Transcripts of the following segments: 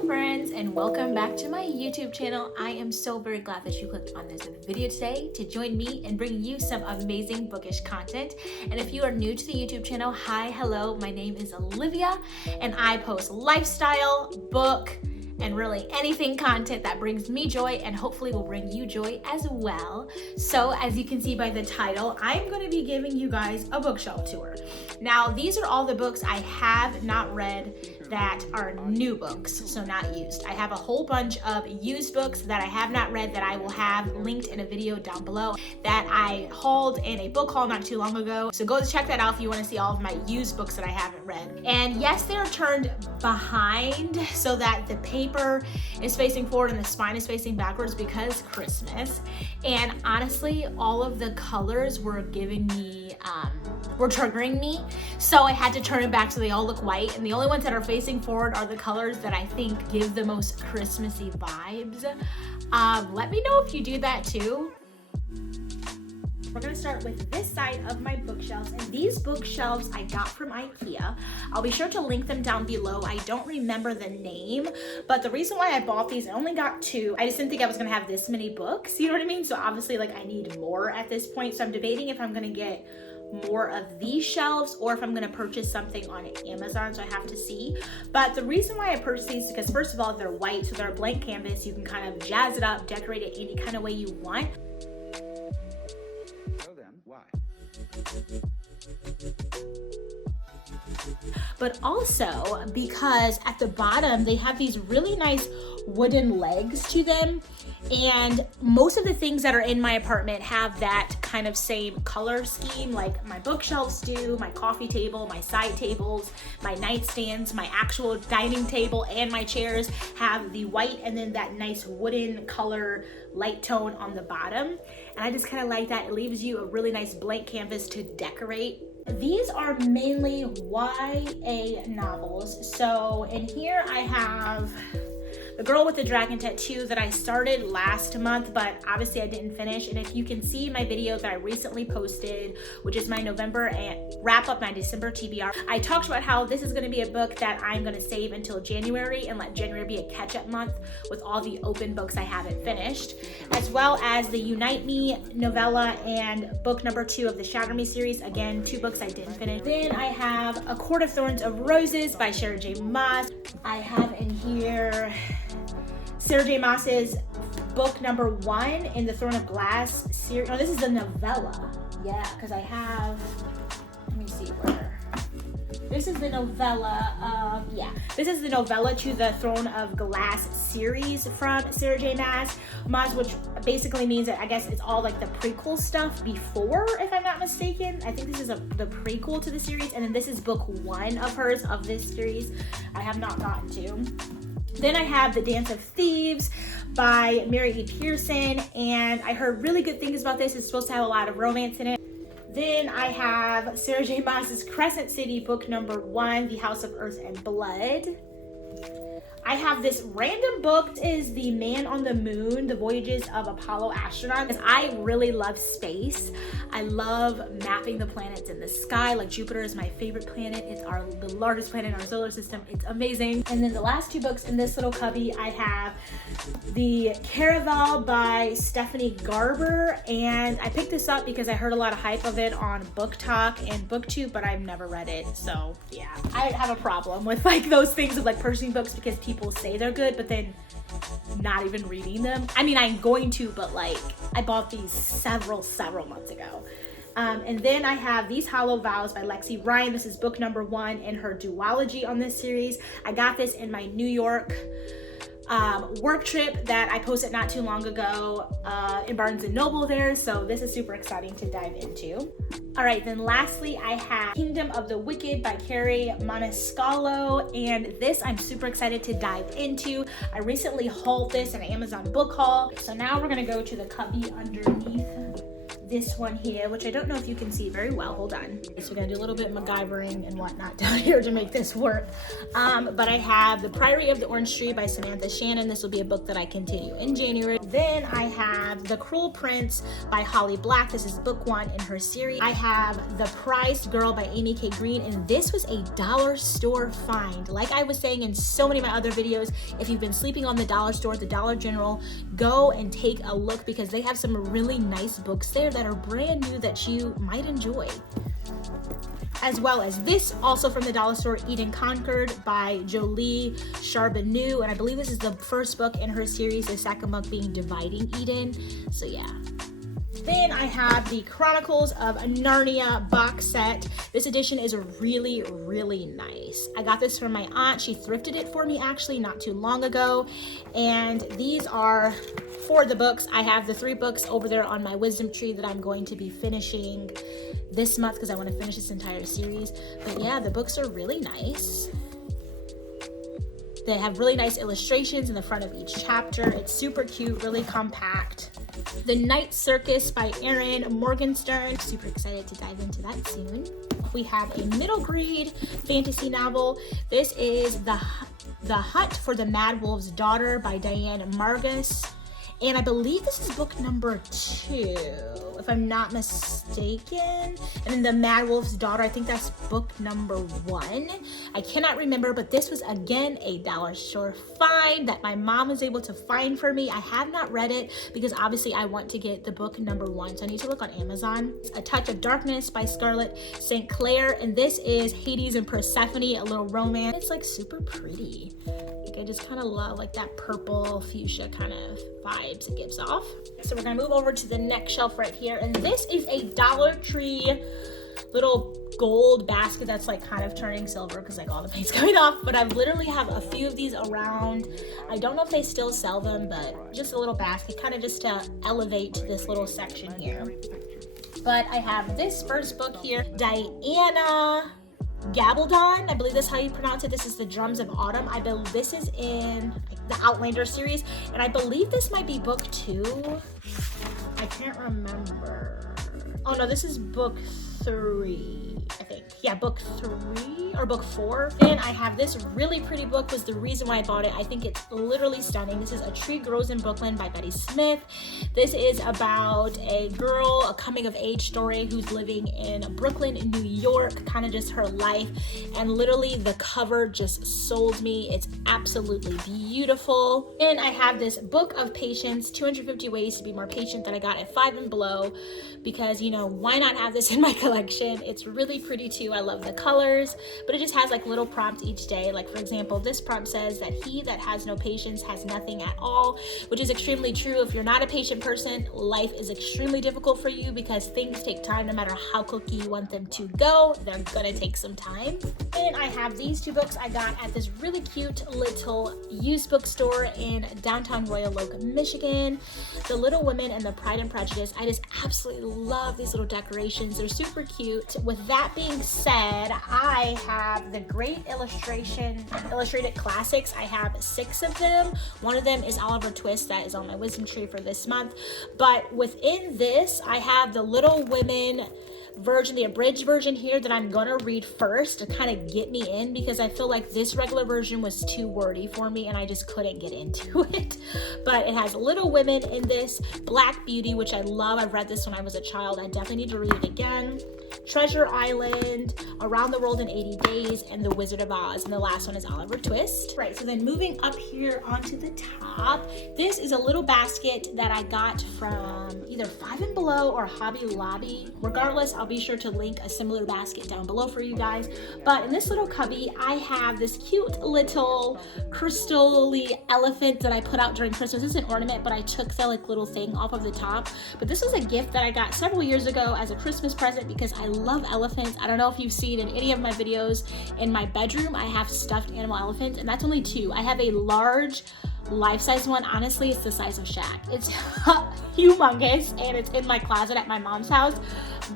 Hello friends, and welcome back to my YouTube channel. I am so very glad that you clicked on this video today to join me in bringing you some amazing bookish content. And if you are new to the YouTube channel, hi, hello, my name is Olivia and I post lifestyle, book, and really anything content that brings me joy and hopefully will bring you joy as well. So as you can see by the title, I'm going to be giving you guys a bookshelf tour. Now these are all the books I have not read that are new books, so not used. I have a whole bunch of used books that I have not read that I will have linked in a video down below that I hauled in a book haul not too long ago. So go check that out if you want to see all of my used books that I haven't read. And yes, they're turned behind so that the paper is facing forward and the spine is facing backwards because Christmas. And honestly, all of the colors were giving me, were triggering me. So I had to turn it back so they all look white. And the only ones that are facing forward are the colors that I think give the most Christmassy vibes. Let me know if you do that too. We're gonna start with this side of my bookshelves, and these bookshelves I got from IKEA. I'll be sure to link them down below. I don't remember the name, but the reason why I bought these, I only got two. I just didn't think I was gonna have this many books, you know what I mean? So obviously like I need more at this point. So I'm debating if I'm gonna get more of these shelves or if I'm gonna purchase something on Amazon, so I have to see. But the reason why I purchased these is because first of all, they're white, so they're a blank canvas. You can kind of jazz it up, decorate it any kind of way you want. But also because at the bottom they have these really nice wooden legs to them, and most of the things that are in my apartment have that kind of same color scheme, like my bookshelves do, my coffee table, my side tables, my nightstands, my actual dining table, and my chairs have the white and then that nice wooden color light tone on the bottom. And I just kind of like that. It leaves you a really nice blank canvas to decorate. These are mainly YA novels. So in here I have The Girl with the Dragon Tattoo that I started last month, but obviously I didn't finish. And if you can see my video that I recently posted, which is my November and wrap up my December TBR, I talked about how this is going to be a book that I'm going to save until January and let January be a catch-up month with all the open books I haven't finished, as well as the Unite Me novella and book number 2 of the Shatter Me series. Again, 2 books I didn't finish. Then I have A Court of Thorns of Roses by Sarah J. Maas. I have in here Sarah J. Maas's book number 1 in the Throne of Glass series. Oh, this is the novella. Yeah, because I have, let me see where. This is the novella of, yeah. This is the novella to the Throne of Glass series from Sarah J. Maas, which basically means that I guess it's all like the prequel stuff before, if I'm not mistaken. I think this is the prequel to the series, and then this is book 1 of hers of this series I have not gotten to. Then I have The Dance of Thieves by Mary E. Pearson, and I heard really good things about this. It's supposed to have a lot of romance in it. Then I have Sarah J. Maas's Crescent City book number 1, The House of Earth and Blood. I have this random book, is The Man on the Moon, The Voyages of Apollo Astronauts. I really love space. I love mapping the planets in the sky. Like Jupiter is my favorite planet. It's the largest planet in our solar system. It's amazing. And then the last 2 books in this little cubby, I have The Caraval by Stephanie Garber. And I picked this up because I heard a lot of hype of it on Book Talk and BookTube, but I've never read it. So yeah, I have a problem with like those things of like purchasing books because people say they're good, but then not even reading them. I mean, I'm going to, but like I bought these several months ago. And then I have These Hollow Vows by Lexi Ryan. This is book number 1 in her duology on this series. I got this in my New York work trip that I posted not too long ago in Barnes & Noble there. So this is super exciting to dive into. All right, then lastly, I have Kingdom of the Wicked by Carrie Maniscalco, and this I'm super excited to dive into. I recently hauled this in an Amazon book haul. So now we're gonna go to the cubby underneath this one here, which I don't know if you can see very well. Hold on. So we're gonna do a little bit of MacGyvering and whatnot down here to make this work. But I have The Priory of the Orange Tree by Samantha Shannon. This will be a book that I continue in January. Then I have The Cruel Prince by Holly Black. This is book 1 in her series. I have The Prized Girl by Amy K. Green, and this was a dollar store find. Like I was saying in so many of my other videos, if you've been sleeping on the dollar store, the Dollar General, go and take a look because they have some really nice books there that are brand new that you might enjoy. As well as this, also from the dollar store, Eden Conquered by Jolie Charbonneau, and I believe this is the first book in her series, the second book being Dividing Eden. So yeah. Then I have the Chronicles of Narnia box set. This edition is really, really nice. I got this from my aunt. She thrifted it for me actually not too long ago. And these are for the books. I have the 3 books over there on my wisdom tree that I'm going to be finishing this month because I want to finish this entire series. But yeah, the books are really nice. They have really nice illustrations in the front of each chapter. It's super cute, really compact. The Night Circus by Erin Morgenstern. Super excited to dive into that soon. We have a middle grade fantasy novel. This is The Hut for the Mad Wolf's Daughter by Diane Margus. And I believe this is book number 2, if I'm not mistaken. And then The Mad Wolf's Daughter, I think that's book number 1. I cannot remember, but this was again a dollar store find that my mom was able to find for me. I have not read it because obviously I want to get the book number 1, so I need to look on Amazon. A Touch of Darkness by Scarlett St. Clair, and this is Hades and Persephone, a little romance. It's like super pretty. Like I just kind of love like that purple fuchsia kind of vibes it gives off. So we're gonna move over to the next shelf right here, and this is a Dollar Tree little gold basket that's like kind of turning silver because like all the paint's coming off, but I literally have a few of these around. I don't know if they still sell them, but just a little basket kind of just to elevate this little section here. But I have this first book here, Diana Gabaldon, I believe that's how you pronounce it. This is The Drums of Autumn. I believe this is in the Outlander series, and I believe this might be book 2. I can't remember. Oh no, this is book 3, I think. Yeah, book 3 or book 4. Then I have this really pretty book, was the reason why I bought it. I think it's literally stunning. This is A Tree Grows in Brooklyn by Betty Smith. This is about a girl, a coming of age story who's living in Brooklyn in New York, kind of just her life. And literally the cover just sold me. It's absolutely beautiful. And I have this Book of Patience, 250 Ways to Be More Patient, that I got at Five and Below because, you know, why not have this in my collection? It's really pretty too. I love the colors, but it just has like little prompts each day. Like for example, this prompt says that he that has no patience has nothing at all, which is extremely true. If you're not a patient person, life is extremely difficult for you because things take time. No matter how quickly you want them to go, they're gonna take some time. And I have these 2 books I got at this really cute little used bookstore in downtown Royal Oak, Michigan. The Little Women and the Pride and Prejudice. I just absolutely love these little decorations. They're super cute. With that being said, I have the Great Illustrated Classics. I have 6 of them. One of them is Oliver Twist that is on my wisdom tree for this month. But within this, I have the Little Women version, the abridged version here that I'm gonna read first to kind of get me in because I feel like this regular version was too wordy for me and I just couldn't get into it. But it has Little Women in this, Black Beauty, which I love. I've read this when I was a child. I definitely need to read it again. Treasure Island, Around the World in 80 Days, and The Wizard of Oz. And the last one is Oliver Twist. Right, so then moving up here onto the top, this is a little basket that I got from either Five and Below or Hobby Lobby. Regardless, I'll be sure to link a similar basket down below for you guys. But in this little cubby, I have this cute little crystal-y elephant that I put out during Christmas. This is an ornament, but I took the like little thing off of the top. But this was a gift that I got several years ago as a Christmas present because I love elephants. I don't know if you've seen in any of my videos, in my bedroom, I have stuffed animal elephants, and that's only 2. I have a large life-size one. Honestly, it's the size of Shaq. It's humongous, and it's in my closet at my mom's house.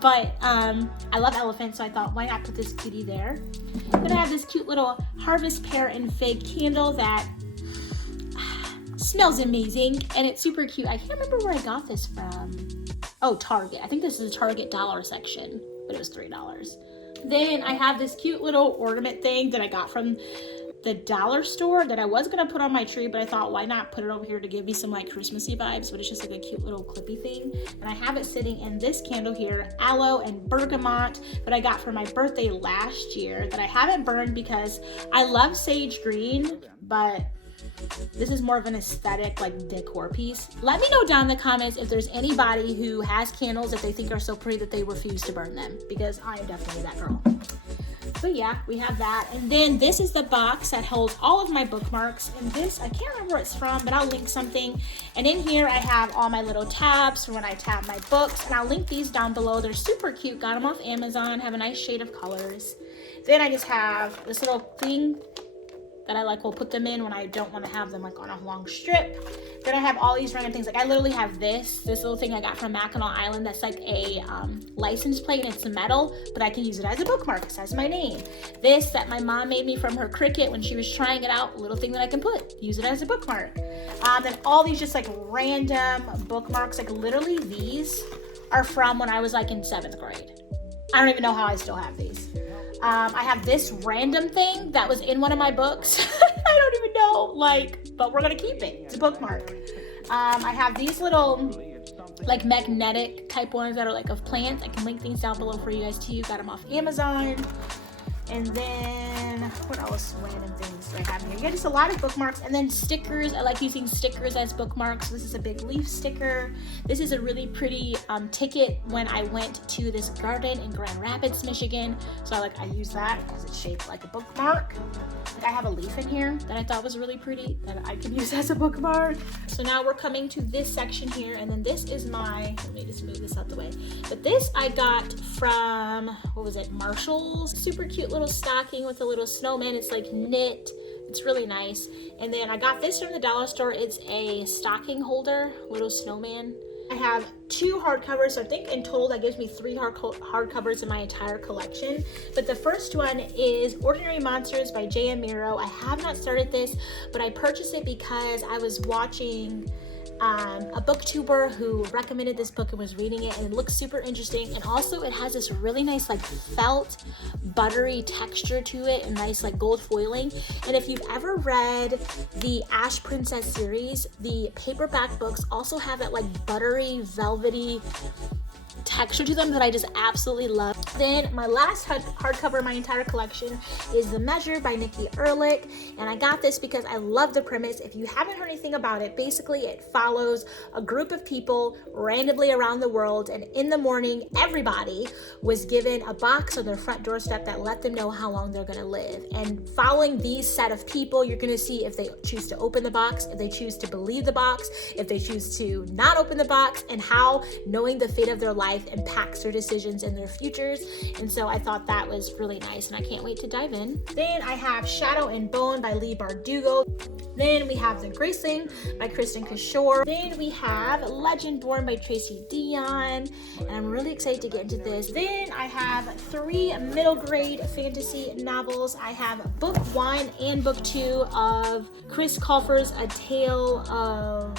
But I love elephants, so I thought, why not put this cutie there? Then I have this cute little Harvest Pear and Fig candle that Smells amazing, and it's super cute. I can't remember where I got this from. Oh, Target. I think this is a Target dollar section, but it was $3. Then I have this cute little ornament thing that I got from the dollar store that I was gonna put on my tree, but I thought, why not put it over here to give me some like Christmassy vibes, but it's just like a cute little clippy thing. And I have it sitting in this candle here, aloe and bergamot, that I got for my birthday last year, that I haven't burned because I love sage green, but this is more of an aesthetic like decor piece. Let me know down in the comments if there's anybody who has candles that they think are so pretty that they refuse to burn them, because I am definitely that girl. But yeah, we have that. And then this is the box that holds all of my bookmarks. And this, I can't remember where it's from, but I'll link something. And in here I have all my little tabs for when I tab my books. And I'll link these down below. They're super cute. Got them off Amazon. Have a nice shade of colors. Then I just have this little thing that I like will put them in when I don't want to have them like on a long strip. Then I have all these random things. Like I literally have this little thing I got from Mackinac Island that's like a license plate, and it's metal, but I can use it as a bookmark. It says my name. This that my mom made me from her Cricut when she was trying it out, a little thing that I can use it as a bookmark. Then all these just like random bookmarks, like literally these are from when I was like in 7th grade. I don't even know how I still have these. I have this random thing that was in one of my books. I don't even know, like, but we're gonna keep it. It's a bookmark. I have these little like magnetic type ones that are like of plants. I can link things down below for you guys too. Got them off Amazon. And then what else random things do I have here? Yeah, just a lot of bookmarks. And then stickers. I like using stickers as bookmarks. This is a big leaf sticker. This is a really pretty ticket when I went to this garden in Grand Rapids, Michigan. So I use that because it's shaped like a bookmark. Like I have a leaf in here that I thought was really pretty that I can use as a bookmark. So now we're coming to this section here, and then this is my, let me just move this out the way. But this I got from, what was it, Marshall's. Super cute little stocking with a little snowman. It's like knit. It's really nice. And then I got this from the dollar store. It's a stocking holder, little snowman. I have 2 hardcovers, so I think in total that gives me 3 hardcovers in my entire collection. But the first one is Ordinary Monsters by J.M. Miro. I have not started this, but I purchased it because I was watching a booktuber who recommended this book and was reading it, and it looks super interesting. And also it has this really nice like felt buttery texture to it and nice like gold foiling. And if you've ever read the Ash Princess series, the paperback books also have that like buttery velvety texture to them that I just absolutely love. Then my last hardcover in my entire collection is The Measure by Nikki Erlich, and I got this because I love the premise. If you haven't heard anything about it, basically it follows a group of people randomly around the world, and in the morning everybody was given a box on their front doorstep that let them know how long they're going to live. And following these set of people, you're going to see if they choose to open the box, if they choose to believe the box, if they choose to not open the box, and how knowing the fate of their life impacts their decisions and their futures. And so I thought that was really nice, and I can't wait to dive in. Then I have Shadow and Bone by Leigh Bardugo. Then we have The Graceling by Kristen Kishore. Then we have Legend Born by Tracy Dion, and I'm really excited to get into this. Then I have 3 middle grade fantasy novels. I have book 1 and book 2 of Chris Colfer's A Tale of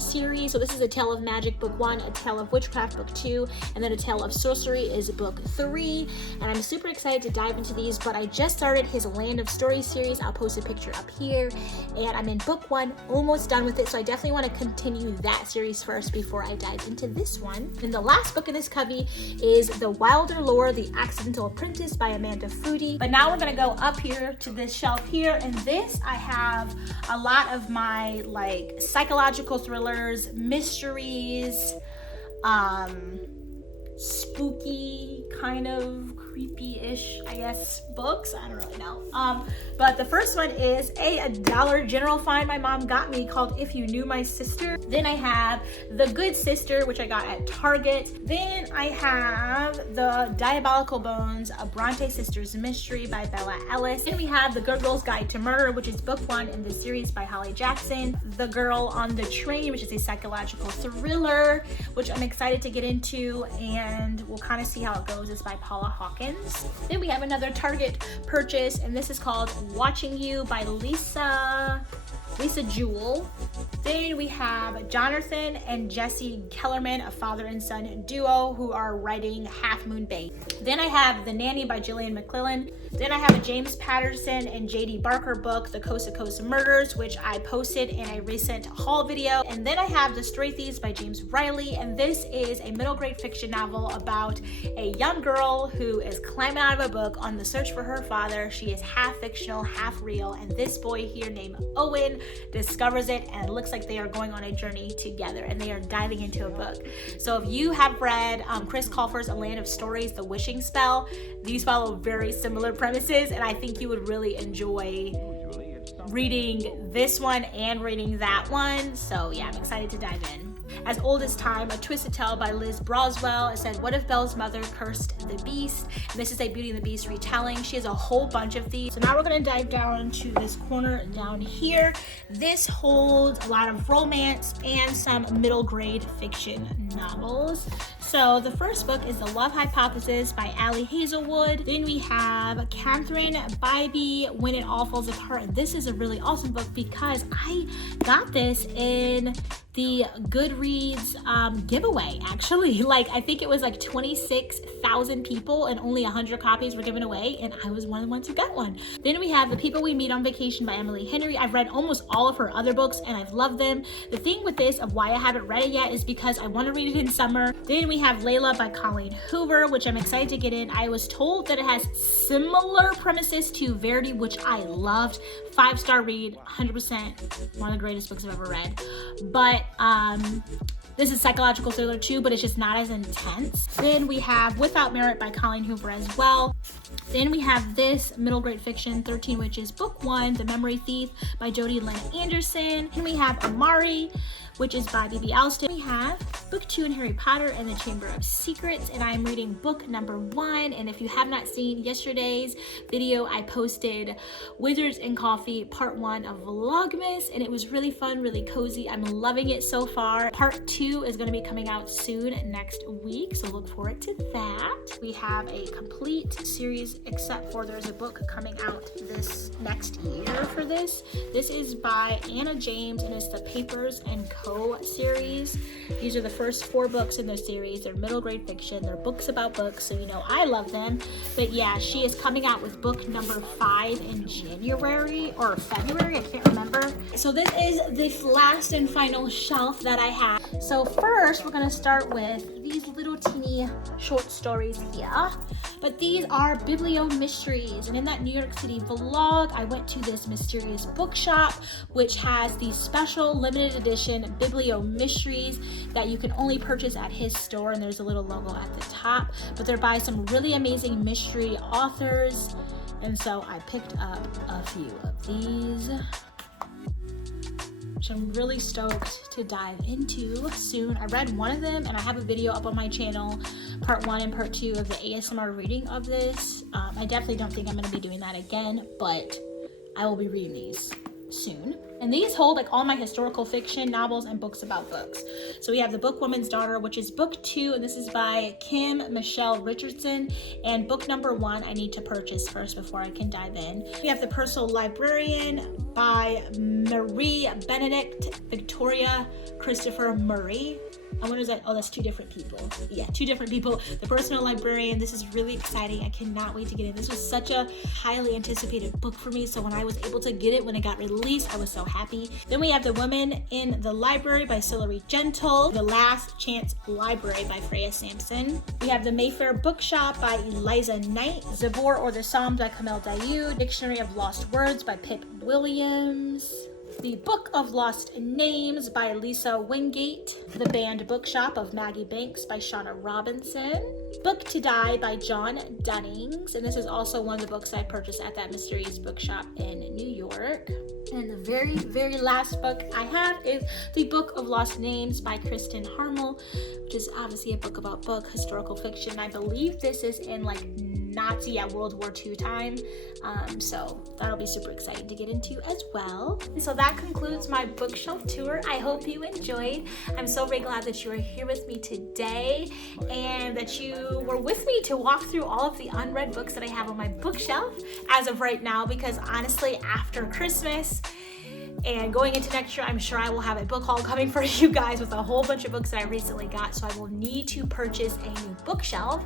series. So this is A Tale of Magic book 1, A Tale of Witchcraft book 2, and then A Tale of Sorcery is book 3. And I'm super excited to dive into these, but I just started his Land of Stories series. I'll post a picture up here, and I'm in book 1, almost done with it, so I definitely want to continue that series first before I dive into this one. And the last book in this covey is The Wilder Lore, The Accidental Apprentice by Amanda Foody. But now we're going to go up here to this shelf here, and this I have a lot of my like psychological thrillers, mysteries, spooky, kind of creepy-ish, I guess, books. I don't really know. But the first one is a Dollar General find my mom got me called If You Knew My Sister. Then I have The Good Sister, which I got at Target. Then I have The Diabolical Bones, a Bronte Sisters mystery by Bella Ellis. Then we have The Good Girl's Guide to Murder, which is book 1 in the series by Holly Jackson. The Girl on the Train, which is a psychological thriller, which I'm excited to get into, and we'll kind of see how it goes. It's by Paula Hawkins. Then we have another Target purchase, and this is called Watching You by Lisa Lisa Jewell. Then we have Jonathan and Jesse Kellerman, a father and son duo who are writing Half Moon Bay. Then I have The Nanny by Gillian McClellan. Then I have a James Patterson and J.D. Barker book, The Coast to Coast Murders, which I posted in a recent haul video. And then I have The Stray Thieves by James Riley, and this is a middle grade fiction novel about a young girl who is climbing out of a book on the search for her father. She is half fictional, half real, and this boy here named Owen discovers it, and it looks like they are going on a journey together, and they are diving into a book. So if you have read Chris Colfer's A Land of Stories, The Wishing Spell, these follow very similar premises, and I think you would really enjoy reading this one and reading that one. So yeah, I'm excited to dive in. As Old as Time, A Twisted Tale by Liz Broswell. It said, what if Belle's mother cursed the beast? And this is a Beauty and the Beast retelling. She has a whole bunch of these. So now we're gonna dive down into this corner down here. This holds a lot of romance and some middle grade fiction novels. So the first book is The Love Hypothesis by Allie Hazelwood. Then we have Catherine Bybee, When It All Falls Apart. And this is a really awesome book because I got this in the Goodreads giveaway, actually. Like, I think it was like 26,000 people and only 100 copies were given away, and I was one of the ones who got one. Then we have The People We Meet on Vacation by Emily Henry. I've read almost all of her other books and I've loved them. The thing with this, of why I haven't read it yet, is because I want to read it in summer. Then we have Layla by Colleen Hoover, which I'm excited to get in. I was told that it has similar premises to Verity, which I loved. 5-star read, 100%, one of the greatest books I've ever read. But this is psychological thriller too, but it's just not as intense. Then we have Without Merit by Colleen Hoover as well. Then we have this middle grade fiction, 13 Witches, Book 1, The Memory Thief by Jodi Lynn Anderson. And we have Amari, which is by B.B. Alston. We have Book 2 in Harry Potter and the Chamber of Secrets, and I'm reading book number 1. And if you have not seen yesterday's video, I posted Wizards and Coffee Part 1 of Vlogmas, and it was really fun, really cozy. I'm loving it so far. Part 2 is going to be coming out soon next week, so look forward to that. We have a complete series, except for there's a book coming out this next year for this. This is by Anna James, and it's the Papers and Co series. These are the first 4 books in their series. They're middle grade fiction. They're books about books, so you know I love them. But yeah, she is coming out with book number 5 in January or February, I can't remember. So this is the last and final shelf that I have. So first we're gonna start with these little teeny short stories here. But these are Biblio Mysteries, and in that New York City vlog, I went to this mysterious bookshop, which has these special limited edition Biblio Mysteries that you can only purchase at his store, and there's a little logo at the top, but they're by some really amazing mystery authors, and so I picked up a few of these, which I'm really stoked to dive into soon. I read one of them, and I have a video up on my channel, part 1 and part 2 of the ASMR reading of this. I definitely don't think I'm going to be doing that again, but I will be reading these soon. And these hold like all my historical fiction novels and books about books. So we have The Book Woman's Daughter, which is book 2, and this is by Kim Michelle Richardson. And book number 1 I need to purchase first before I can dive in. We have The Personal Librarian by Marie Benedict Victoria Christopher Murray. And what is that? Oh, that's 2 different people. Yeah, 2 different people. The Personal Librarian. This is really exciting. I cannot wait to get it. This was such a highly anticipated book for me. So when I was able to get it when it got released, I was so happy. Then we have The Woman in the Library by Hilary Gentle. The Last Chance Library by Freya Sampson. We have The Mayfair Bookshop by Eliza Knight. Zabor or the Psalms by Kamel Dayoud. Dictionary of Lost Words by Pip Williams. The Book of Lost Names by Lisa Wingate. The Banned Bookshop of Maggie Banks by Shauna Robinson. Book to Die by John Dunnings. And this is also one of the books I purchased at that mysterious bookshop in New York. And the very, very last book I have is The Book of Lost Names by Kristen Harmel, which is obviously a book about book, historical fiction. I believe this is in like Nazi at World War II time. So that'll be super exciting to get into as well. And so that concludes my bookshelf tour. I hope you enjoyed. I'm so very glad that you are here with me today and that you were with me to walk through all of the unread books that I have on my bookshelf as of right now, because honestly, after Christmas, And going into next year, I'm sure I will have a book haul coming for you guys with a whole bunch of books that I recently got. So I will need to purchase a new bookshelf.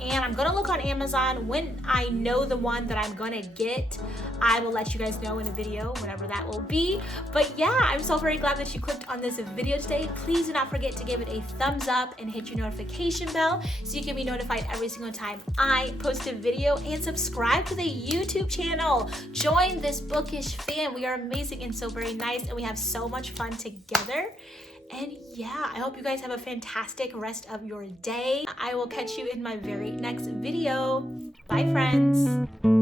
And I'm gonna look on Amazon. When I know the one that I'm gonna get, I will let you guys know in a video, whenever that will be. But yeah, I'm so very glad that you clicked on this video today. Please do not forget to give it a thumbs up and hit your notification bell so you can be notified every single time I post a video, and subscribe to the YouTube channel. Join this Bookish fam. We are amazing and so very nice, and we have so much fun together. And yeah, I hope you guys have a fantastic rest of your day. I will catch you in my very next video. Bye, friends.